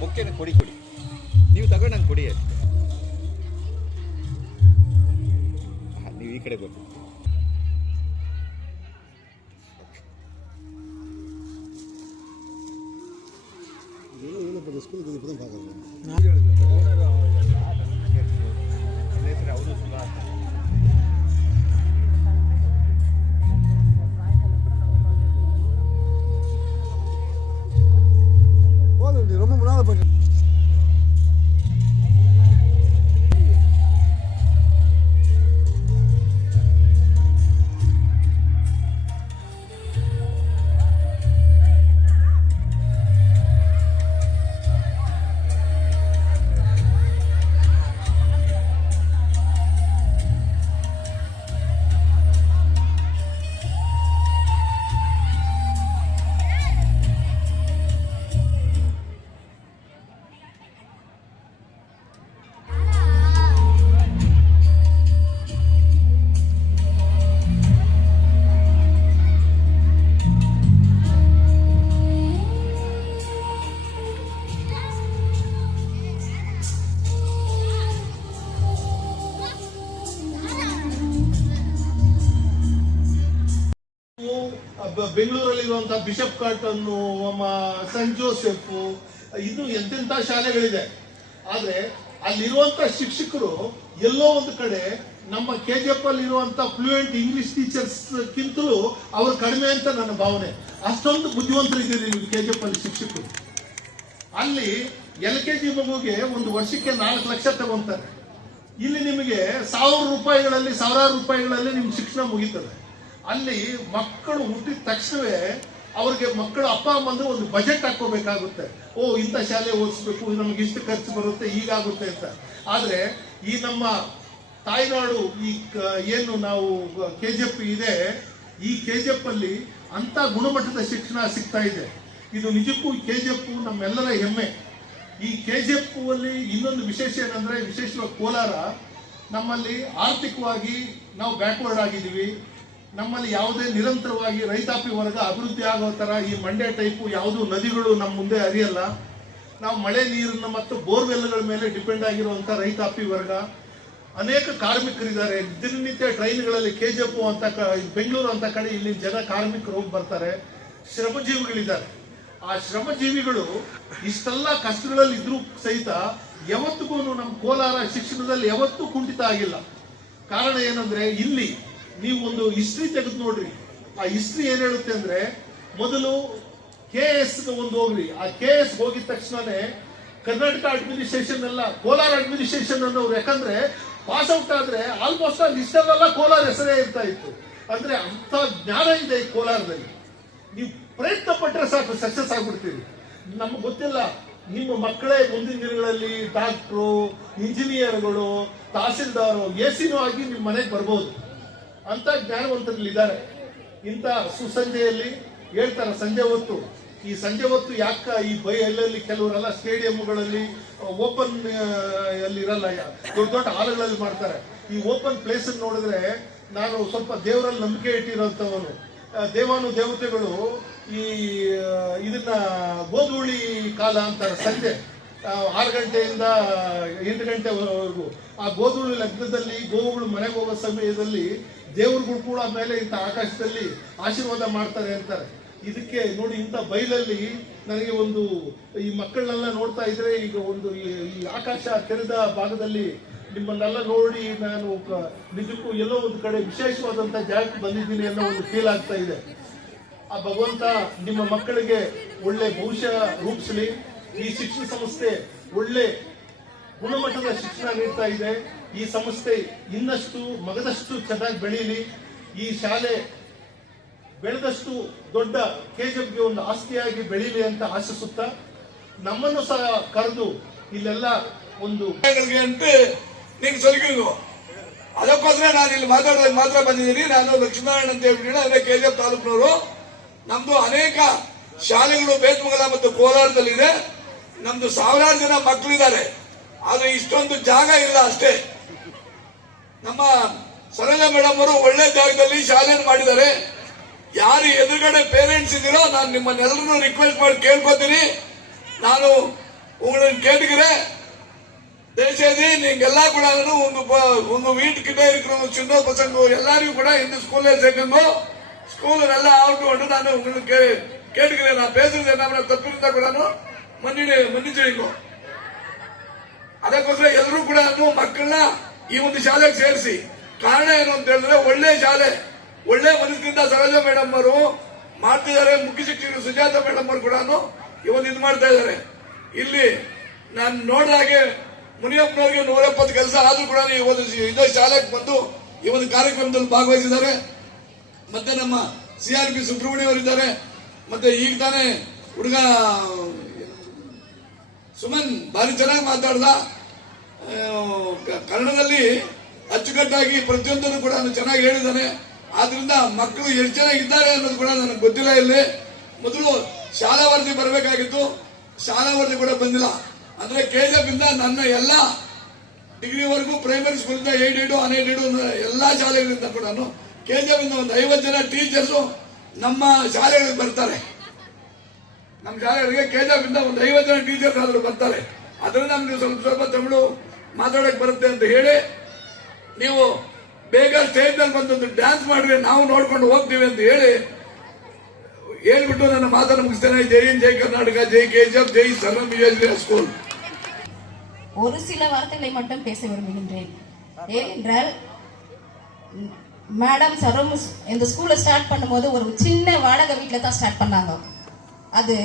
ಬೊಕ್ಕೆನ ಕೊಡಿ ಕೊಡಿ ನೀವು ತಗೊಂಡು ನಂಗೆ ಕೊಡಿ ಅಷ್ಟೇ ಹಾ, ನೀವು ಈ ಕಡೆ ஸ்கூலுக்கு இப்படி தான் பார்க்குறேன் ಬ- ಬೆಂಗಳೂರಲ್ಲಿರುವಂತಹ ಬಿಷಪ್ ಕಾಟನ್ನು ಸೆಂಟ್ ಜೋಸೆಫ್ ಇನ್ನು ಎಂತೆಂಥ ಶಾಲೆಗಳಿದೆ. ಆದ್ರೆ ಅಲ್ಲಿರುವಂತ ಶಿಕ್ಷಕರು ಎಲ್ಲೋ ಒಂದು ಕಡೆ ನಮ್ಮ ಕೆ ಜಿ ಎಫ್ ಅಲ್ಲಿ ಇರುವಂತ ಫ್ಲೂಯೆಂಟ್ ಇಂಗ್ಲಿಷ್ ಟೀಚರ್ಸ್ ಗಿಂತಲೂ ಅವರು ಕಡಿಮೆ ಅಂತ ನನ್ನ ಭಾವನೆ. ಅಷ್ಟೊಂದು ಬುದ್ಧಿವಂತರಿದ್ದೀರಿ ನೀವು ಕೆ ಜಿ ಎಫ್ ಅಲ್ಲಿ ಶಿಕ್ಷಕರು. ಅಲ್ಲಿ ಎಲ್ ಕೆ ಜಿ ಮಗುಗೆ ಒಂದು ವರ್ಷಕ್ಕೆ ನಾಲ್ಕು ಲಕ್ಷ ತಗೊಂತಾರೆ ಇಲ್ಲಿ ನಿಮಗೆ ಸಾವಿರ ರೂಪಾಯಿಗಳಲ್ಲಿ, ಸಾವಿರಾರು ರೂಪಾಯಿಗಳಲ್ಲಿ ನಿಮ್ ಶಿಕ್ಷಣ ಮುಗೀತದೆ. ಅಲ್ಲಿ ಮಕ್ಕಳು ಹುಟ್ಟಿದ ತಕ್ಷಣವೇ ಅವ್ರಿಗೆ ಮಕ್ಕಳ ಅಪ್ಪ ಅಮ್ಮಂದ್ರೆ ಒಂದು ಬಜೆಟ್ ಹಾಕೋಬೇಕಾಗುತ್ತೆ ಓ, ಇಂಥ ಶಾಲೆ ಓದಿಸ್ಬೇಕು ನಮ್ಗೆ ಇಷ್ಟು ಖರ್ಚು ಬರುತ್ತೆ, ಹೀಗಾಗುತ್ತೆ ಅಂತ. ಆದರೆ ಈ ನಮ್ಮ ತಾಯ್ನಾಡು ಈ ಏನು ನಾವು ಕೆ ಜಿ ಎಫ್ ಇದೆ, ಈ ಕೆ ಜಿ ಎಫ್ ಅಲ್ಲಿ ಅಂತ ಗುಣಮಟ್ಟದ ಶಿಕ್ಷಣ ಸಿಗ್ತಾ ಇದೆ. ಇದು ನಿಜಕ್ಕೂ ಕೆ ಜಿ ಎಫ್ ನಮ್ಮೆಲ್ಲರ ಹೆಮ್ಮೆ. ಈ ಕೆ ಜಿ ಎಫ್ ಅಲ್ಲಿ ಇನ್ನೊಂದು ವಿಶೇಷ ಏನಂದ್ರೆ, ವಿಶೇಷವಾಗಿ ಕೋಲಾರ, ನಮ್ಮಲ್ಲಿ ಆರ್ಥಿಕವಾಗಿ ನಾವು ಬ್ಯಾಕ್ವರ್ಡ್ ಆಗಿದ್ದೀವಿ. ನಮ್ಮಲ್ಲಿ ಯಾವುದೇ ನಿರಂತರವಾಗಿ ರೈತಾಪಿ ವರ್ಗ ಅಭಿವೃದ್ಧಿ ಆಗೋ ಥರ ಈ ಮಂಡ್ಯ ಟೈಪು ಯಾವುದೂ ನದಿಗಳು ನಮ್ಮ ಮುಂದೆ ಹರಿಯಲ್ಲ. ನಾವು ಮಳೆ ನೀರನ್ನ ಮತ್ತು ಬೋರ್ವೆಲ್ಗಳ ಮೇಲೆ ಡಿಪೆಂಡ್ ಆಗಿರುವಂಥ ರೈತಾಪಿ ವರ್ಗ. ಅನೇಕ ಕಾರ್ಮಿಕರಿದ್ದಾರೆ. ದಿನನಿತ್ಯ ಟ್ರೈನ್ಗಳಲ್ಲಿ ಕೆ ಜಿ ಎಫ್ ಅಂತ ಕ- ಬೆಂಗಳೂರು ಅಂತ ಕಡೆ ಇಲ್ಲಿ ಜನ ಕಾರ್ಮಿಕರು ಹೋಗಿ ಬರ್ತಾರೆ. ಶ್ರಮಜೀವಿಗಳಿದ್ದಾರೆ. ಆ ಶ್ರಮಜೀವಿಗಳು ಇಷ್ಟೆಲ್ಲ ಕಷ್ಟಗಳಲ್ಲಿ ಇದ್ರೂ ಸಹಿತ ಯಾವತ್ತಿಗೂ ನಮ್ಮ ಕೋಲಾರ ಶಿಕ್ಷಣದಲ್ಲಿ ಯಾವತ್ತೂ ಕುಂಠಿತ ಆಗಿಲ್ಲ. ಕಾರಣ ಏನಂದ್ರೆ ಇಲ್ಲಿ ನೀವು ಒಂದು ಹಿಸ್ಟ್ರಿ ತೆಗೆದು ನೋಡ್ರಿ. ಆ ಹಿಸ್ಟ್ರಿ ಏನ್ ಹೇಳುತ್ತೆ ಅಂದ್ರೆ, ಮೊದಲು ಕೆ ಎಸ್ ಒಂದು ಹೋಗ್ರಿ. ಆ ಕೆ ಎಸ್ ಹೋಗಿದ ತಕ್ಷಣನೇ ಕರ್ನಾಟಕ ಅಡ್ಮಿನಿಸ್ಟ್ರೇಷನ್ ಎಲ್ಲ, ಕೋಲಾರ ಅಡ್ಮಿನಿಸ್ಟ್ರೇಷನ್ ಅನ್ನೋರು. ಯಾಕಂದ್ರೆ ಪಾಸ್ ಔಟ್ ಆದ್ರೆ ಆಲ್ಮೋಸ್ಟ್ ಆ ಲಿಸ್ಟಲ್ಲೆಲ್ಲ ಕೋಲಾರ ಹೆಸರೇ ಇರ್ತಾ ಇತ್ತು. ಅಂದ್ರೆ ಅಂತ ಜ್ಞಾನ ಇದೆ ಈ ಕೋಲಾರದಲ್ಲಿ. ನೀವು ಪ್ರಯತ್ನ ಪಟ್ಟರೆ ಸಾಕು ಸಕ್ಸಸ್ ಆಗ್ಬಿಡ್ತೀರಿ. ನಮ್ಗೆ ಗೊತ್ತಿಲ್ಲ, ನಿಮ್ಮ ಮಕ್ಕಳೇ ಮುಂದಿನ ದಿನಗಳಲ್ಲಿ ಡಾಕ್ಟ್ರು ಇಂಜಿನಿಯರ್ಗಳು ತಹಸೀಲ್ದಾರು ಎ ಸಿನೂ ಆಗಿ ನಿಮ್ಮ ಮನೆಗೆ ಬರ್ಬೋದು. ಅಂತ ಜ್ಞಾನವಂತರಲ್ಲಿದ್ದಾರೆ ಇಂಥ ಸುಸಂಜೆಯಲ್ಲಿ ಹೇಳ್ತಾರೆ ಸಂಜೆ ಹೊತ್ತು. ಈ ಸಂಜೆ ಹೊತ್ತು ಯಾಕ ಈ ಬೈ ಅಲ್ಲಲ್ಲಿ ಕೆಲವರೆಲ್ಲ ಸ್ಟೇಡಿಯಂಗಳಲ್ಲಿ ಓಪನ್ ಅಲ್ಲಿ ಇರಲ್ಲ ದೊಡ್ಡ ದೊಡ್ಡ ಹಾಲುಗಳಲ್ಲಿ ಮಾಡ್ತಾರೆ. ಈ ಓಪನ್ ಪ್ಲೇಸ್ ನೋಡಿದ್ರೆ ನಾನು ಸ್ವಲ್ಪ ದೇವರಲ್ಲಿ ನಂಬಿಕೆ ಇಟ್ಟಿರೋಂಥವನು ದೇವಾನು ದೇವತೆಗಳು ಈ ಇದನ್ನ ಗೋಧೂಳಿ ಕಾಲ ಅಂತಾರೆ ಸಂಜೆ. ಆರು ಗಂಟೆಯಿಂದ ಎಂಟು ಗಂಟೆವರೆಗೂ. ಆ ಗೋಧೂಳಿ ಲಗ್ನದಲ್ಲಿ ಗೋವುಗಳು ಮನೆಗೆ ಹೋಗೋ ಸಮಯದಲ್ಲಿ ದೇವರುಗಳು ಕೂಡ ಮೇಲೆ ಇಂಥ ಆಕಾಶದಲ್ಲಿ ಆಶೀರ್ವಾದ ಮಾಡ್ತಾರೆ ಅಂತಾರೆ. ಇದಕ್ಕೆ ನೋಡಿ ಇಂಥ ಬೈಲಲ್ಲಿ ನನಗೆ ಒಂದು ಈ ಮಕ್ಕಳನ್ನೆಲ್ಲ ನೋಡ್ತಾ ಇದ್ರೆ ಈಗ ಒಂದು ಈ- ಆಕಾಶ ತೆರೆದ ಭಾಗದಲ್ಲಿ ನಿಮ್ಮನ್ನೆಲ್ಲ ನೋಡಿ ನಾನು ನಿಜಕ್ಕೂ ಎಲ್ಲೋ ಒಂದು ಕಡೆ ವಿಶೇಷವಾದಂತ ಜಾಗಕ್ಕೆ ಬಂದಿದ್ದೀನಿ ಅನ್ನೋ ಒಂದು ಫೀಲ್ ಆಗ್ತಾ ಇದೆ. ಆ ಭಗವಂತ ನಿಮ್ಮ ಮಕ್ಕಳಿಗೆ ಒಳ್ಳೆ ಭವಿಷ್ಯ ರೂಪಿಸಲಿ. ಈ ಶಿಕ್ಷಣ ಸಂಸ್ಥೆ ಒಳ್ಳೆ ಗುಣಮಟ್ಟದ ಶಿಕ್ಷಣ ನೀಡ್ತಾ ಇದೆ. ಈ ಸಂಸ್ಥೆ ಇನ್ನಷ್ಟು ಮಗದಷ್ಟು ಚೆನ್ನಾಗಿ ಬೆಳೀಲಿ ಈ ಶಾಲೆ ಬೆಳೆದಷ್ಟು ದೊಡ್ಡ ಕೆಜಿಎಫ್ಗೆ ಒಂದು ಆಸ್ತಿಯಾಗಿ ಬೆಳೀಲಿ ಅಂತ ಆಶಿಸುತ್ತಾ ನಮ್ಮನ್ನು ಸಹ ಕರೆದು ಇಲ್ಲೆಲ್ಲ ಒಂದು ನಿಂಗೆ ಸೊಲಗಿಲ್ವು ಅದಕ್ಕೋಸ್ಕರ ನಾನು ಇಲ್ಲಿ ಮಾತಾಡೋದಕ್ಕೆ ಮಾತ್ರ ಬಂದಿದ್ದೀನಿ. ನಾನು ಲಕ್ಷ್ಮೀನಾರಾಯಣ ಅಂತ ಹೇಳ್ಬಿಟ್ಟು ಅದೇ ಕೆ ಜಿ ಎಫ್ ತಾಲೂಕಿನವರು. ನಮ್ದು ಅನೇಕ ಶಾಲೆಗಳು, ಬೇತ್ಮಗಲ ಮತ್ತು ಕೋಲಾರದಲ್ಲಿದೆ. ನಮ್ದು ಸಾವಿರಾರು ಜನ ಮಕ್ಕಳಿದ್ದಾರೆ. ಆದ್ರೆ ಇಷ್ಟೊಂದು ಜಾಗ ಇಲ್ಲ ಅಷ್ಟೇ. ನಮ್ಮ ಸರೋಜ ಮೇಡಮ್ ಅವರು ಒಳ್ಳೆ ಜಾಗದಲ್ಲಿ ಶಾಲೆಯನ್ನು ಮಾಡಿದ್ದಾರೆ ಯಾರು ಎದುರುಗಡೆ ಪೇರೆಂಟ್ಸ್ ಇದ್ದೀರೋ ನಾನು ನಿಮ್ಮನ್ನೆಲ್ಲರನ್ನು ರಿಕ್ವೆಸ್ಟ್ ಮಾಡಿ ಕೇಳ್ಕೊತೀನಿ ನಾನು உங்களின் கேட்டுக்கிறேன் தயவுசெய்து நீங்க எல்லாம் கூட ಒಂದು ப- ಒಂದು வீட்டுக்கிட்ட இருக்கிற சின்ன பசங்க எல்லாரையும் கூட இந்த ஸ்கூல்ல சேர்க்குங்க ஸ்கூல் நல்லா ஆகட்டும் நான் உங்களுக்கு கே- கேட்டுக்கிறேன் நான் பேசுறது என்ன ತಪ್ಪು இருந்தா ಕೂಡ ಮನ್ನಿಡಿ ಮನ್ನಿಸಿಡಿಂಗೋ ಅದಕ್ಕೋಸ್ಕರ ಎಲ್ಲರೂ ಕೂಡ ಮಕ್ಕಳನ್ನ ಈ ಒಂದು ಶಾಲೆಗೆ ಸೇರಿಸಿ. ಕಾರಣ ಏನು ಅಂತ ಹೇಳಿದ್ರೆ ಒಳ್ಳೆ ಶಾಲೆ. ಒಳ್ಳೆ ಮನಸ್ಸಿನಿಂದ ಸರೋಜ ಮೇಡಮ್ ಅವರು ಮಾಡ್ತಿದ್ದಾರೆ ಮುಖ್ಯ ಶಿಕ್ಷಕರು ಸುಜಾತ ಮೇಡಮ್ ಅವರು ಕೂಡ ಇವತ್ತು ಇದು ಮಾಡ್ತಾ ಇದ್ದಾರೆ. ಇಲ್ಲಿ ನಾನು ನೋಡಿದ ಹಾಗೆ ಮುನಿಯಪ್ಪನವರಿಗೆ ನೂರ ಎಪ್ಪತ್ತು ಕೆಲಸ ಆದ್ರೂ ಕೂಡ ಒಂದು ಇದೇ ಶಾಲೆಗೆ ಬಂದು ಈ ಒಂದು ಕಾರ್ಯಕ್ರಮದಲ್ಲಿ ಭಾಗವಹಿಸಿದ್ದಾರೆ. ಮತ್ತೆ ನಮ್ಮ ಸಿ ಆರ್ ಪಿ ಸುಬ್ರಹ್ಮಣ್ಯ ಅವರಿದ್ದಾರೆ ಮತ್ತೆ ಈಗ ತಾನೇ ಹುಡುಗ, ಸುಮನ್, ಭಾರಿ ಚೆನ್ನಾಗಿ ಮಾತಾಡ್ದ. ಕನ್ನಡದಲ್ಲಿ ಅಚ್ಚುಕಟ್ಟಾಗಿ ಪ್ರತಿಯೊಂದನ್ನು ಕೂಡ ಚೆನ್ನಾಗಿ ಹೇಳಿದ್ದಾನೆ. ಆದ್ರಿಂದ ಮಕ್ಕಳು ಎಷ್ಟು ಜನ ಇದ್ದಾರೆ ಅನ್ನೋದು ಕೂಡ ನನಗೆ ಗೊತ್ತಿಲ್ಲ ಇಲ್ಲಿ. ಮೊದಲು ಶಾಲಾ ವರದಿ ಬರಬೇಕಾಗಿತ್ತು. ಶಾಲಾ ವರದಿ ಕೂಡ ಬಂದಿಲ್ಲ. ಅಂದ್ರೆ ಕೆಜಿಎಫ್ ಇಂದ ನನ್ನ ಎಲ್ಲ ಡಿಗ್ರಿವರೆಗೂ ಪ್ರೈಮರಿ ಸ್ಕೂಲಿಂದ ಏಡೆಡ್ ಅನ್ಏಡೆಡ್ ಎಲ್ಲಾ ಶಾಲೆಗಳಿಂದ ಕೂಡ ಕೆಜಿಎಫ್ ಇಂದ ಒಂದು ಐವತ್ತು ಜನ ಟೀಚರ್ಸ್ ನಮ್ಮ ಶಾಲೆಗಳಿಗೆ ಬರ್ತಾರೆ. ನಮ್ಮ ಶಾಲೆಗಳಿಗೆ ಕೆಜಿಎಫ್ ಇಂದ ಒಂದು ಐವತ್ತು ಜನ ಟೀಚರ್ಸ್ ಆದರೂ ಬರ್ತಾರೆ. ಅದರಿಂದ ನಮ್ಗೆ ಸ್ವಲ್ಪ ಸ್ವಲ್ಪ ತಮಿಳು ಮಾತಾಡಕ್ ಬರುತ್ತೆ ಅಂತ ಹೇಳಿ ನೀವು ಬೇಗ ಸ್ಟೇಜ್ ನಲ್ಲಿ ಬಂದು ಒಂದು ಡ್ಯಾನ್ಸ್ ಮಾಡ್ರಿ ನಾವು ನೋಡ್ಕೊಂಡು ಹೋಗ್ತೀವಿ ಅಂತ ಹೇಳಿ ಹೇಳ್ಬಿಟ್ಟು ನನ್ನ ಮಾತನ್ನು ಮುಗಿಸ್ತೇನೆ ಜೈ ಹಿಂದ್ ಜೈ ಕರ್ನಾಟಕ ಜೈ ಕೆಜಿಎಫ್ ಜೈ ಸರ್ವಂ ವಿಜಯ ಸ್ಕೂಲ್ ஒரு சில வார்த்தைகளை மட்டும் பேச விரும்புகின்றேன் ஏனென்றால் ம், மேடம் சரோம் இந்த ஸ்கூலை ஸ்டார்ட் பண்ணும்போது ஒரு சின்ன வாடகை வீட்டில் தான் ஸ்டார்ட் பண்ணாங்க அது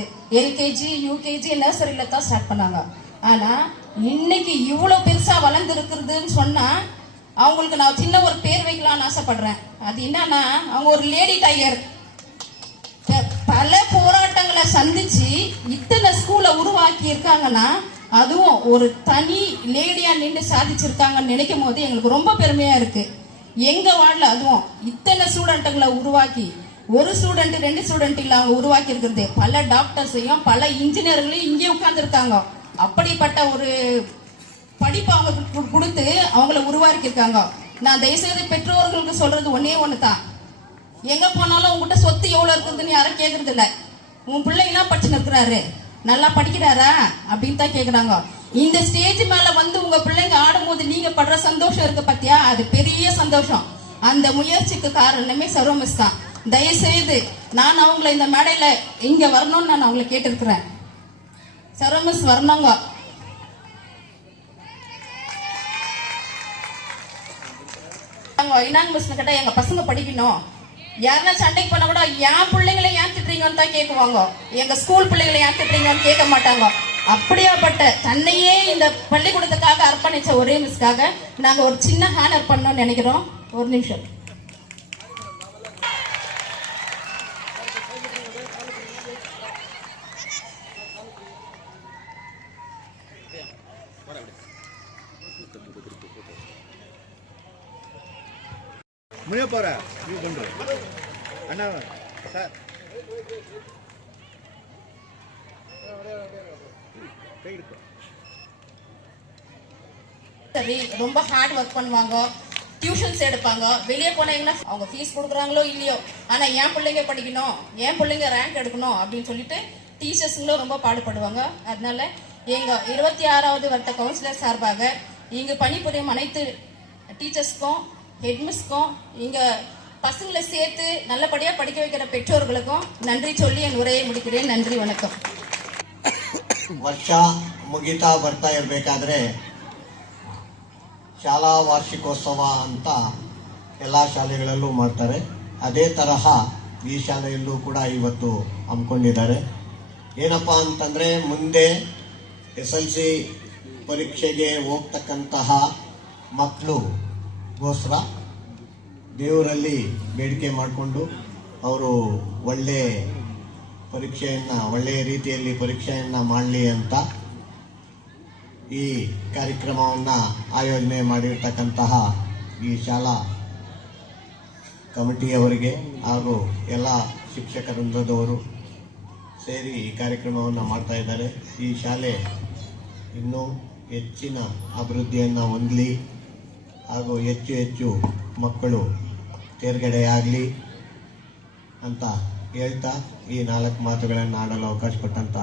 எல்கேஜி யூகேஜி நர்சரியில தான் ஸ்டார்ட் பண்ணாங்க ஆனா இன்னைக்கு இவ்வளோ பெருசா வளர்ந்து இருக்கிறதுன்னு சொன்னா அவங்களுக்கு நான் சின்ன ஒரு பேர் வைக்கலாம்னு ஆசைப்படுறேன். அது என்னன்னா அவங்க ஒரு லேடி டைகர். பல போராட்டங்களை சந்திச்சு இத்தனை ஸ்கூலை உருவாக்கி இருக்காங்கன்னா அதுவும் ஒரு தனி லேடியா நின்று சாதிச்சிருக்காங்கன்னு நினைக்கும் போது எங்களுக்கு ரொம்ப பெருமையா இருக்கு. எங்க வார்டில் அதுவும் இத்தனை ஸ்டூடெண்ட்டுங்களை உருவாக்கி ஒரு ஸ்டூடெண்ட் ரெண்டு ஸ்டூடெண்ட் இல்ல அவங்க உருவாக்கி இருக்கிறது பல டாக்டர்ஸையும் பல இன்ஜினியர்களையும் இங்கே உட்காந்துருக்காங்க அப்படிப்பட்ட ஒரு படிப்பு அவங்களுக்கு கொடுத்து அவங்கள உருவாக்கியிருக்காங்க. நான் தயவுசெய்து பெற்றோர்களுக்கு சொல்றது ஒன்னே ஒன்று தான் எங்க போனாலும் உங்ககிட்ட சொத்து எவ்வளோ இருக்குதுன்னு யாரும் கேட்கறது இல்லை. உன் பிள்ளைங்களாம் படிச்சுன்னு இருக்கிறாரு. நல்லா படிக்கிறாரா? அப்படின்னு தான் கேட்குறாங்க இந்த ஸ்டேஜ் மேலே வந்து உங்க பிள்ளைங்க ஆடும்போது நீங்க படுற சந்தோஷம் இருக்கு பார்த்தியா அது பெரிய சந்தோஷம். அந்த முயற்சிக்கு காரணமே சர்வமிஸ் தான். தயவு செய்து நான் அவங்கள இந்த மேடையில் இங்கே வரணும்னு நான் அவங்களை கேட்டிருக்கிறேன். சர்வமிஸ் வரணுங்க அவங்க இனாங்க மிஸ் கிட்ட எங்க பசங்க படிக்கணும். யாருன்னா சண்டைக்கு போனால் கூட என் பிள்ளைங்களை ஏன் திட்டுறீங்கன்னு தான் கேட்குவாங்க எங்கள் ஸ்கூல் பிள்ளைங்களை ஏன் திட்டுறீங்கன்னு கேட்க மாட்டாங்க. அப்படியாப்பட்ட தன்னையே இந்த பள்ளிக்கூடத்துக்காக அர்ப்பணித்த ஒரே மிஸ்க்காக நாங்கள் ஒரு சின்ன ஹேனர் பண்ணோம்னு நினைக்கிறோம். ஒரு நிமிஷம். முனியப்பார நீ கொண்டு. அண்ணா சார். சரி ரொம்ப ஹார்ட் ஒர்க் பண்ணுவாங்க. டியூஷன்ஸ் எடுப்பாங்க. வெளியே போனீங்கன்னா அவங்க ஃபீஸ் கொடுக்குறாங்களோ இல்லையோ. ஆனால் என் பிள்ளைங்க படிக்கணும். என் பிள்ளைங்க ரேங்க் எடுக்கணும் அப்படின்னு சொல்லிட்டு டீச்சர்ஸுங்களும் ரொம்ப பாடுபடுவாங்க. அதனால எங்கள் இருபத்தி ஆறாவது வருத்த கவுன்சிலர் சார்பாக இங்கு பணிபுரியும் அனைத்து டீச்சர்ஸ்க்கும் ஹெட்மிஸ்க்கும் இங்க பசங்களை சேர்த்து நல்லபடியா படிக்க வைக்கிற பெற்றோர்களுக்கும் நன்றி சொல்லி என் உரையை முடிக்கிறேன் நன்றி வணக்கம் ವರ್ಷ ಮುಗಿತಾ ಬರ್ತಾ ಇರಬೇಕಾದ್ರೆ ಶಾಲಾ ವಾರ್ಷಿಕೋತ್ಸವ ಅಂತ ಎಲ್ಲ ಶಾಲೆಗಳಲ್ಲೂ ಮಾಡ್ತಾರೆ ಅದೇ ತರಹ ಈ ಶಾಲೆಯಲ್ಲೂ ಕೂಡ ಇವತ್ತು ಹಮ್ಮಿಕೊಂಡಿದ್ದಾರೆ ಏನಪ್ಪ ಅಂತಂದರೆ ಮುಂದೆ ಎಸ್ ಎಲ್ ಸಿ ಪರೀಕ್ಷೆಗೆ ಹೋಗ್ತಕ್ಕಂತಹ ಮಕ್ಕಳುಗೋಸ್ಕರ ದೇವರಲ್ಲಿ ಬೇಡಿಕೆ ಮಾಡಿಕೊಂಡು ಅವರು ಒಳ್ಳೆ ಪರೀಕ್ಷೆಯನ್ನು, ಒಳ್ಳೆಯ ರೀತಿಯಲ್ಲಿ ಪರೀಕ್ಷೆಯನ್ನು ಮಾಡಲಿ ಅಂತ ಈ ಕಾರ್ಯಕ್ರಮವನ್ನು ಆಯೋಜನೆ ಮಾಡಿರ್ತಕ್ಕಂತಹ ಈ ಶಾಲಾ ಕಮಿಟಿಯವರಿಗೆ ಹಾಗೂ ಎಲ್ಲ ಶಿಕ್ಷಕ ವೃಂದದವರು ಸೇರಿ ಈ ಕಾರ್ಯಕ್ರಮವನ್ನು ಮಾಡ್ತಾ ಇದ್ದಾರೆ. ಈ ಶಾಲೆ ಇನ್ನೂ ಹೆಚ್ಚಿನ ಅಭಿವೃದ್ಧಿಯನ್ನು ಹೊಂದಲಿ. ಹಾಗೂ ಹೆಚ್ಚು ಹೆಚ್ಚು ಮಕ್ಕಳು ತೇರ್ಗಡೆಯಾಗಲಿ ಅಂತ ಹೇಳ್ತಾ ಈ ನಾಲ್ಕು ಮಾತುಗಳನ್ನು ಆಡಲು ಅವಕಾಶ ಕೊಟ್ಟಂತ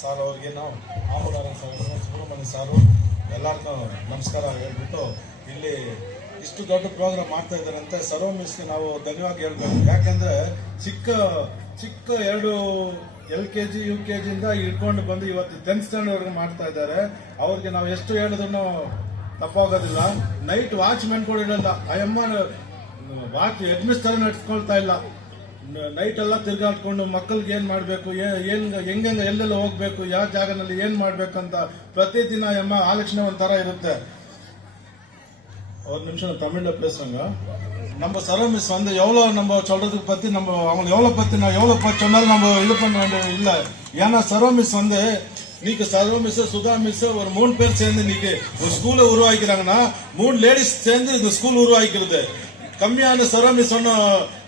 ಸರ್ ಅವ್ರಿಗೆ ನಾವು ಆಮೂಲಾರ ಸರ್ ಸುಬ್ರಹ್ಮಣ್ಯ ಸಾರು ಎಲ್ಲರಿಗೂ ನಮಸ್ಕಾರ ಹೇಳ್ಬಿಟ್ಟು ಇಲ್ಲಿ ಇಷ್ಟು ದೊಡ್ಡ ಪ್ರೋಗ್ರಾಮ್ ಮಾಡ್ತಾ ಇದ್ದಾರೆ ಅಂತ ಸರ್ವ ಮಿಸ್ಗೆ ನಾವು ಧನ್ಯವಾದ ಹೇಳ್ಬೇಕು. ಯಾಕಂದ್ರೆ ಚಿಕ್ಕ ಚಿಕ್ಕ ಎರಡು L K G, U K ಜಿಯಿಂದ ಇಟ್ಕೊಂಡು ಬಂದು ಇವತ್ತು ಟೆಂತ್ ಸ್ಟ್ಯಾಂಡರ್ಡ್ವರೆಗೂ ಮಾಡ್ತಾ ಇದ್ದಾರೆ. ಅವ್ರಿಗೆ ನಾವು ಎಷ್ಟು ಹೇಳಿದ್ರು ತಪ್ಪಾಗೋದಿಲ್ಲ ನೈಟ್ ವಾಚ್ಮೆನ್ ಕೂಡ ಇಡಲ್ಲ ಆ ಅಮ್ಮ ವಾಚ್ ಹೆಡ್ಮಿಸ್ಟರ್ ನಡೆಸ್ಕೊಳ್ತಾ ಇಲ್ಲ ನೈಟ್ ಎಲ್ಲ ತಿರ್ಗಾಡ್ಕೊಂಡು ಮಕ್ಕಳಿಗೆ ಏನ್ ಮಾಡ್ಬೇಕು ಏ- ಏನ್ ಹೆಂಗೆಂಗ ಎಲ್ಲೆಲ್ಲ ಹೋಗ್ಬೇಕು ಯಾವ ಜಾಗನಲ್ಲಿ ಏನ್ ಮಾಡ್ಬೇಕಂತ ಪ್ರತಿದಿನ ಎಮ್ಮ ಆಲೋಚನೆ ಒಂಥರ ಇರುತ್ತೆ ஒரு நிமிஷம் நான் தமிழ்ல பேசுறேங்க நம்ம சரோ மிஸ் வந்து எவ்வளவு நம்ம சொல்றதுக்கு பத்தி நம்ம அவங்க எவ்வளவு பத்தி நான் எவ்வளவு பத்தி சொன்னாலும் நம்ம இது பண்ண வேண்டியது இல்ல ஏன்னா சரோ மிஸ் வந்து நீக்கு சரவ மிஸ் சுதா மிஸ் ஒரு மூணு பேர் சேர்ந்து இன்னைக்கு ஒரு ஸ்கூலை உருவாக்கிறாங்கன்னா மூணு லேடிஸ் சேர்ந்து இந்த ஸ்கூல் உருவாக்கிறது கம்மியான சரவ மிஸ் ஒன்றும்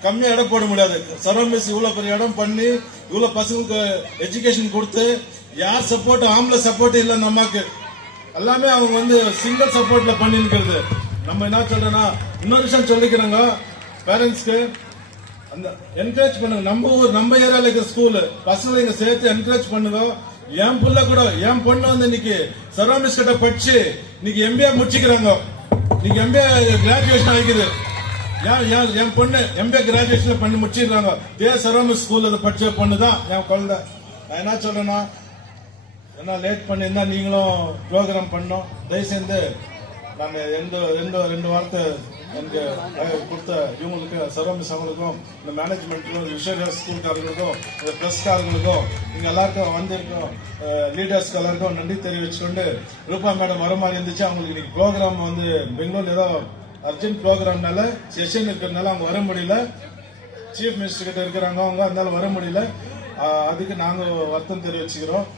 கம்மியா இடம் போட முடியாது. சரவ மிஸ் இவ்வளவு பெரிய இடம் பண்ணி இவ்வளவு பசங்களுக்கு எஜுகேஷன் கொடுத்து யார் சப்போர்ட் ஆம்பளை சப்போர்ட் இல்ல நமக்கு எல்லாமே அவங்க வந்து சிங்கிள் சப்போர்ட்ல பண்ணிருக்கிறது நம்ம என்ன சொல்றோம்னா இன்னொரு விஷயம் சொல்லிக்கிறோங்க. பேரண்ட்ஸ்க்கு அந்த என்கரேஜ் பண்ணுங்க. நம்ம ஊர் நம்ம ஏரியாவில் இருக்கிற ஸ்கூலு பசங்களை இங்கே சேர்த்து என்கரேஜ் பண்ணுங்க. என் புள்ள கூட என் பொண்ணு வந்து இன்னைக்கு சர்வாமிஸ் கிட்ட படிச்சு இன்னைக்கு எம்பிஏ முடிச்சுக்கிறாங்க. இன்னைக்கு எம்பிஏ கிராஜுவேஷன் ஆகிக்குது ஏன் ஏன் என் பொண்ணு எம்பிஏ கிராஜுவேஷன் பண்ணி முடிச்சிடுறாங்க தே சர்வாமிஸ் ஸ்கூல்ல படிச்ச பொண்ணு தான் என் குழந்தை. நான் என்ன சொல்றேன்னா என்ன லேட் பண்ணியிருந்தா நீங்களும் ப்ரோக்ராம் பண்ணோம் தயவு செய்து நான் எந்த ரெண்டு ரெண்டு வார்த்தை எனக்கு கொடுத்த இவங்களுக்கு சர்வமிஸ் அவங்களுக்கும் இந்த மேனேஜ்மெண்ட்டுக்கும் விஷய ஸ்கூல்காரங்களுக்கும் இந்த ப்ரெஸ்காரங்களுக்கும் இங்கே எல்லாருக்கும் வந்திருக்கோம் லீடர்ஸ்க்கு எல்லாருக்கும் நன்றி தெரிவிச்சுக்கொண்டு ரூபா மேடம் வர மாதிரி இருந்துச்சு. அவங்களுக்கு இன்னைக்கு ப்ரோக்ராம் வந்து பெங்களூர் ஏதோ அர்ஜென்ட் ப்ரோக்ராம்னால செஷன் இருக்கிறதுனால அவங்க வர முடியல. சீஃப் மினிஸ்டர் கிட்ட இருக்கிறாங்க அவங்க அதனால வர முடியல. அதுக்கு நாங்கள் வருத்தம் தெரிவிச்சுக்கிறோம்.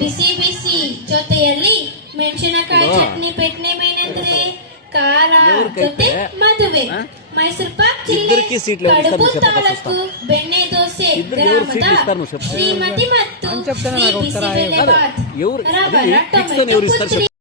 ಬಿಸಿ ಬಿಸಿ ಜೊತೆಯಲ್ಲಿ ಮೆಣಸಿನಕಾಯಿ ಚಟ್ನಿ ಪೆಟ್ನೆ ಮೇನಂದ್ರೆ ಖಾರ ಜೊತೆ ಮದುವೆ. ಮೈಸೂರು ಪಾಕ್ ಜಿಲ್ಲೆ ಕಡುಬು ತಾಲೂಕು ಬೆಣ್ಣೆ ದೋಸೆ ಗ್ರಾಮದ ಶ್ರೀಮತಿ ಮತ್ತು ರವರ ಟೊಮೆಟೊ ಪುತ್ರಿ.